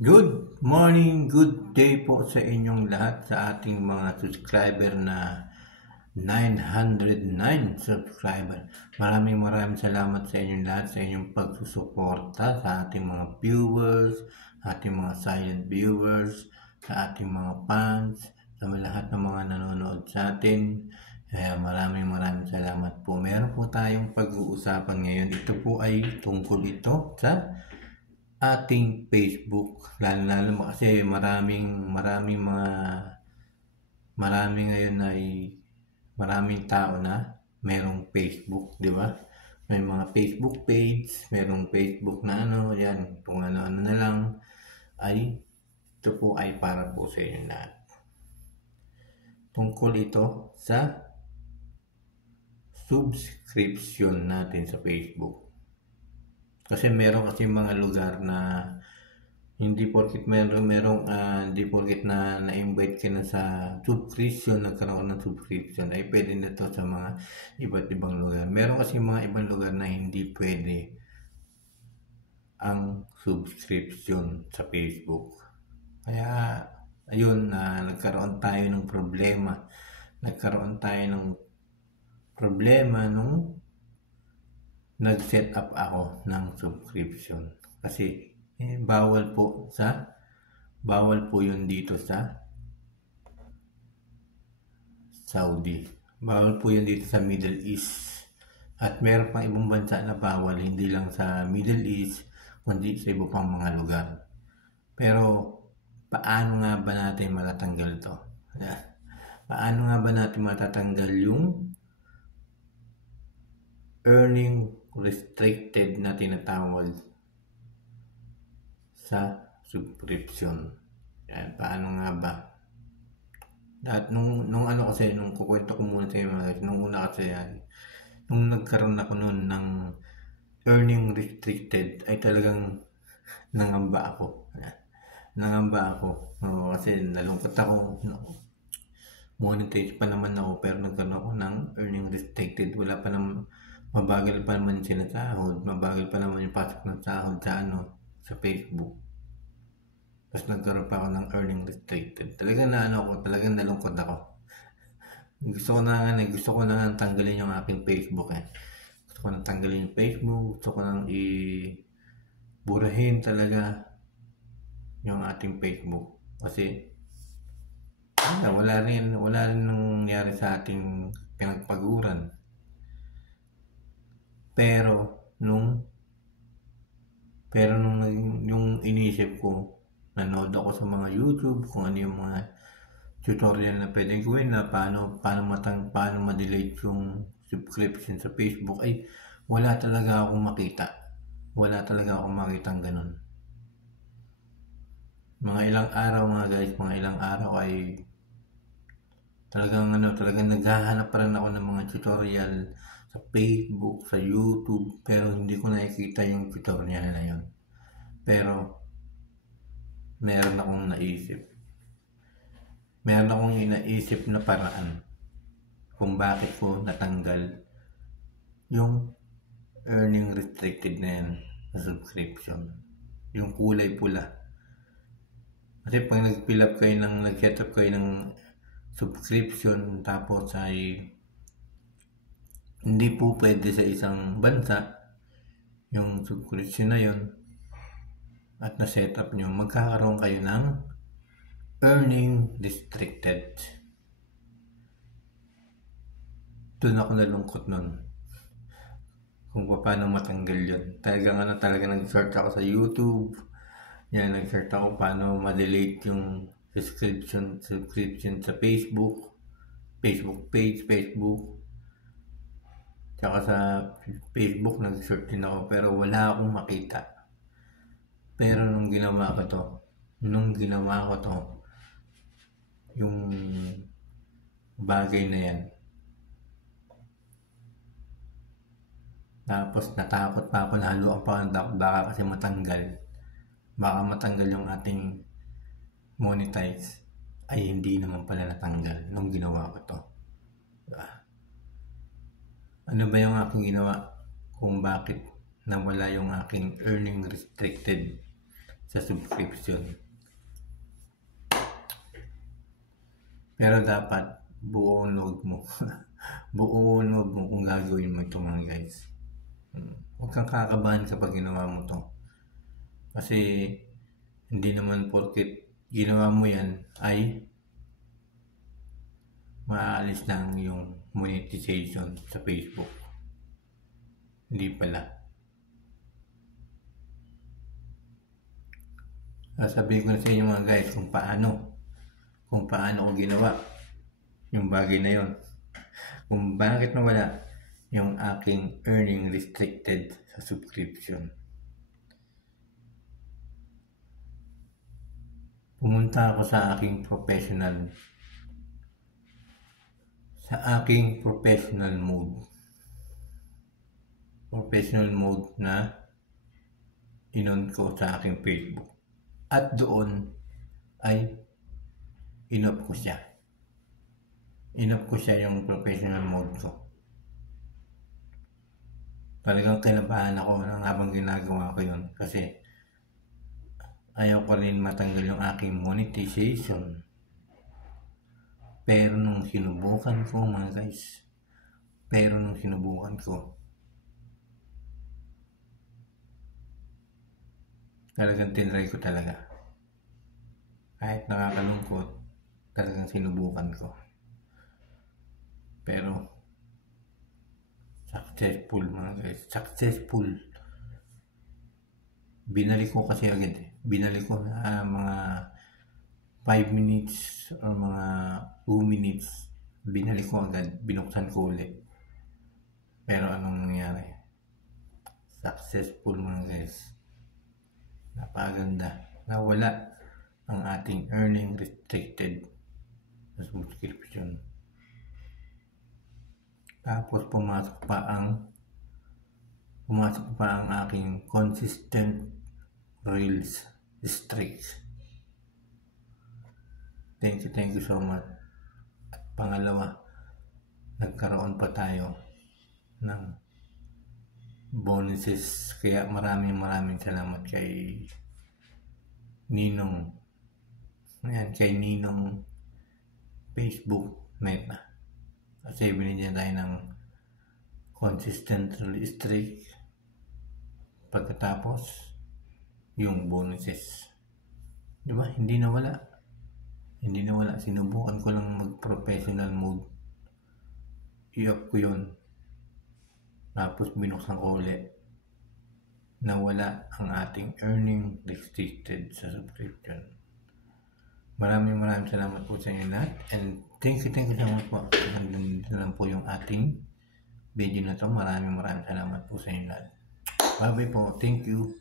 Good morning, good day po sa inyong lahat, sa ating mga subscriber na 909 subscriber. Maraming salamat sa inyong lahat sa inyong pagsusuporta sa ating mga viewers, ating mga silent viewers, sa ating mga fans, sa lahat ng mga nanonood sa atin. Kaya maraming salamat po. Meron po tayong pag-uusapan ngayon. Ito po ay tungkol ito sa ating Facebook, lalo kasi marami ngayon ay maraming tao na merong Facebook, di ba? May mga Facebook page, merong Facebook na yan, kung ano na lang, ay ito po ay para po sa inyo lahat. Tungkol ito sa subscription natin sa Facebook. Kasi meron kasi mga lugar na hindi porket hindi porket na na-invite ka na sa subscription, nagkaroon ng subscription, ay pwede na to sa mga iba't ibang lugar. Meron kasi mga ibang lugar na hindi pwede ang subscription sa Facebook. Kaya, ayun, nagkaroon tayo ng problema. Nung nag-set up ako ng subscription. Kasi, bawal po yun dito sa Saudi. Bawal po yun dito sa Middle East. At meron pang ibang bansa na bawal, hindi lang sa Middle East, kundi sa iba pang mga lugar. Pero, paano nga ba natin matatanggal to? Paano nga ba natin matatanggal yung earning restricted na tinatawag sa subscription? Yan, paano nga ba? At nung kukwento ko muna sa inyo, nung una kasi yan, nung nagkaroon ako noon ng earning restricted, ay talagang nangamba ako. Kasi nalungkot ako. Monetize pa naman ako, pero nagkaroon ako ng earning restricted. Mabagal pa naman sinasahod, mabagal pa naman yung pasok ng sahod sa Facebook. Tapos nagkaroon pa ako ng earning restricted. Talagang nalungkot ako. Gusto ko na tanggalin yung aking Facebook. Gusto ko na tanggalin yung Facebook, gusto ko nang iburahin talaga yung ating Facebook. Kasi wala rin nangyari sa ating pinagpaguran. Pero nung yung inisip ko, nanood ako sa mga YouTube kung ano yung mga tutorial na pwedeng gawin na paano ma-delete yung subscription sa Facebook, ay wala talaga akong makitang ganun. Mga ilang araw ay talagang naghahanap pa rin ako ng mga tutorial sa Facebook, sa YouTube, pero hindi ko nakikita yung tutorial na yun. Pero meron akong inaisip na paraan kung bakit ko natanggal yung earning restricted na yan sa subscription, yung kulay pula. Kasi pag nag-set up kayo ng subscription, tapos ay hindi po pwede sa isang bansa yung subscription na yun, at na-set up nyo, magkakaroon kayo ng earning restricted. Doon ako nalungkot nun kung paano matanggal yun. Talaga nag-search ako sa YouTube. Yan, nag-search ako paano ma-delete yung subscription sa Facebook page, tsaka sa Facebook nag-search din ako, pero wala akong makita. Pero nung ginawa ko to, yung bagay na yan, tapos natakot pa ako, nahaluan pa ako baka kasi matanggal yung ating monetize, ay hindi naman pala natanggal nung ginawa ko to. Ano ba yung aking ginawa kung bakit nawala yung aking earning restricted sa subscription. Pero dapat buo load mo. Buo load mo kung gagawin mo ito mga guys. Huwag kang kakabahan kapag ginawa mo to. Kasi hindi naman porket ginawa mo yan ay maaalis lang yung monetization sa Facebook. Hindi pala. Sasabihin ko na sa inyo mga guys kung paano ko ginawa yung bagay na yon, kung bakit nawala yung aking earning restricted sa subscription. Pumunta ako sa aking professional mode na inon ko sa aking Facebook, at doon ay in-off ko siya yung professional mode ko. Talagang kinabahan ako habang ginagawa ko yun kasi ayaw ko rin matanggal yung aking monetization. Pero nung sinubukan ko mga guys, talagang tinry ko talaga. Kahit nakakalungkot, talagang sinubukan ko. Pero successful mga guys, successful. Binalik ko kasi agad Binalik ko na mga 5 minutes or mga 2 minutes. Binalik ko agad, binuksan ko ulit. Pero anong nangyari? Successful mga guys. Napaganda. Nawala ang ating earning restricted sa subscription. Tapos pumasok pa ang aking consistent reels streaks. Thank you so much. At pangalawa, nagkaroon pa tayo ng bonuses. Kaya maraming salamat kay Ninong. Kay Ninong Facebook Meta. Kasi binigyan tayo ng consistent streak. Pagkatapos, yung bonuses. Diba? Hindi nawala. Sinubukan ko lang mag-professional mode. I-off ko yun. Tapos binuksan ko ulit. Nawala ang ating earning restricted sa subscription. Maraming salamat po sa inyo lahat. And thank you so much po. Hanggang dito lang po yung ating video na to. Maraming salamat po sa inyo lahat. Bye bye po. Thank you.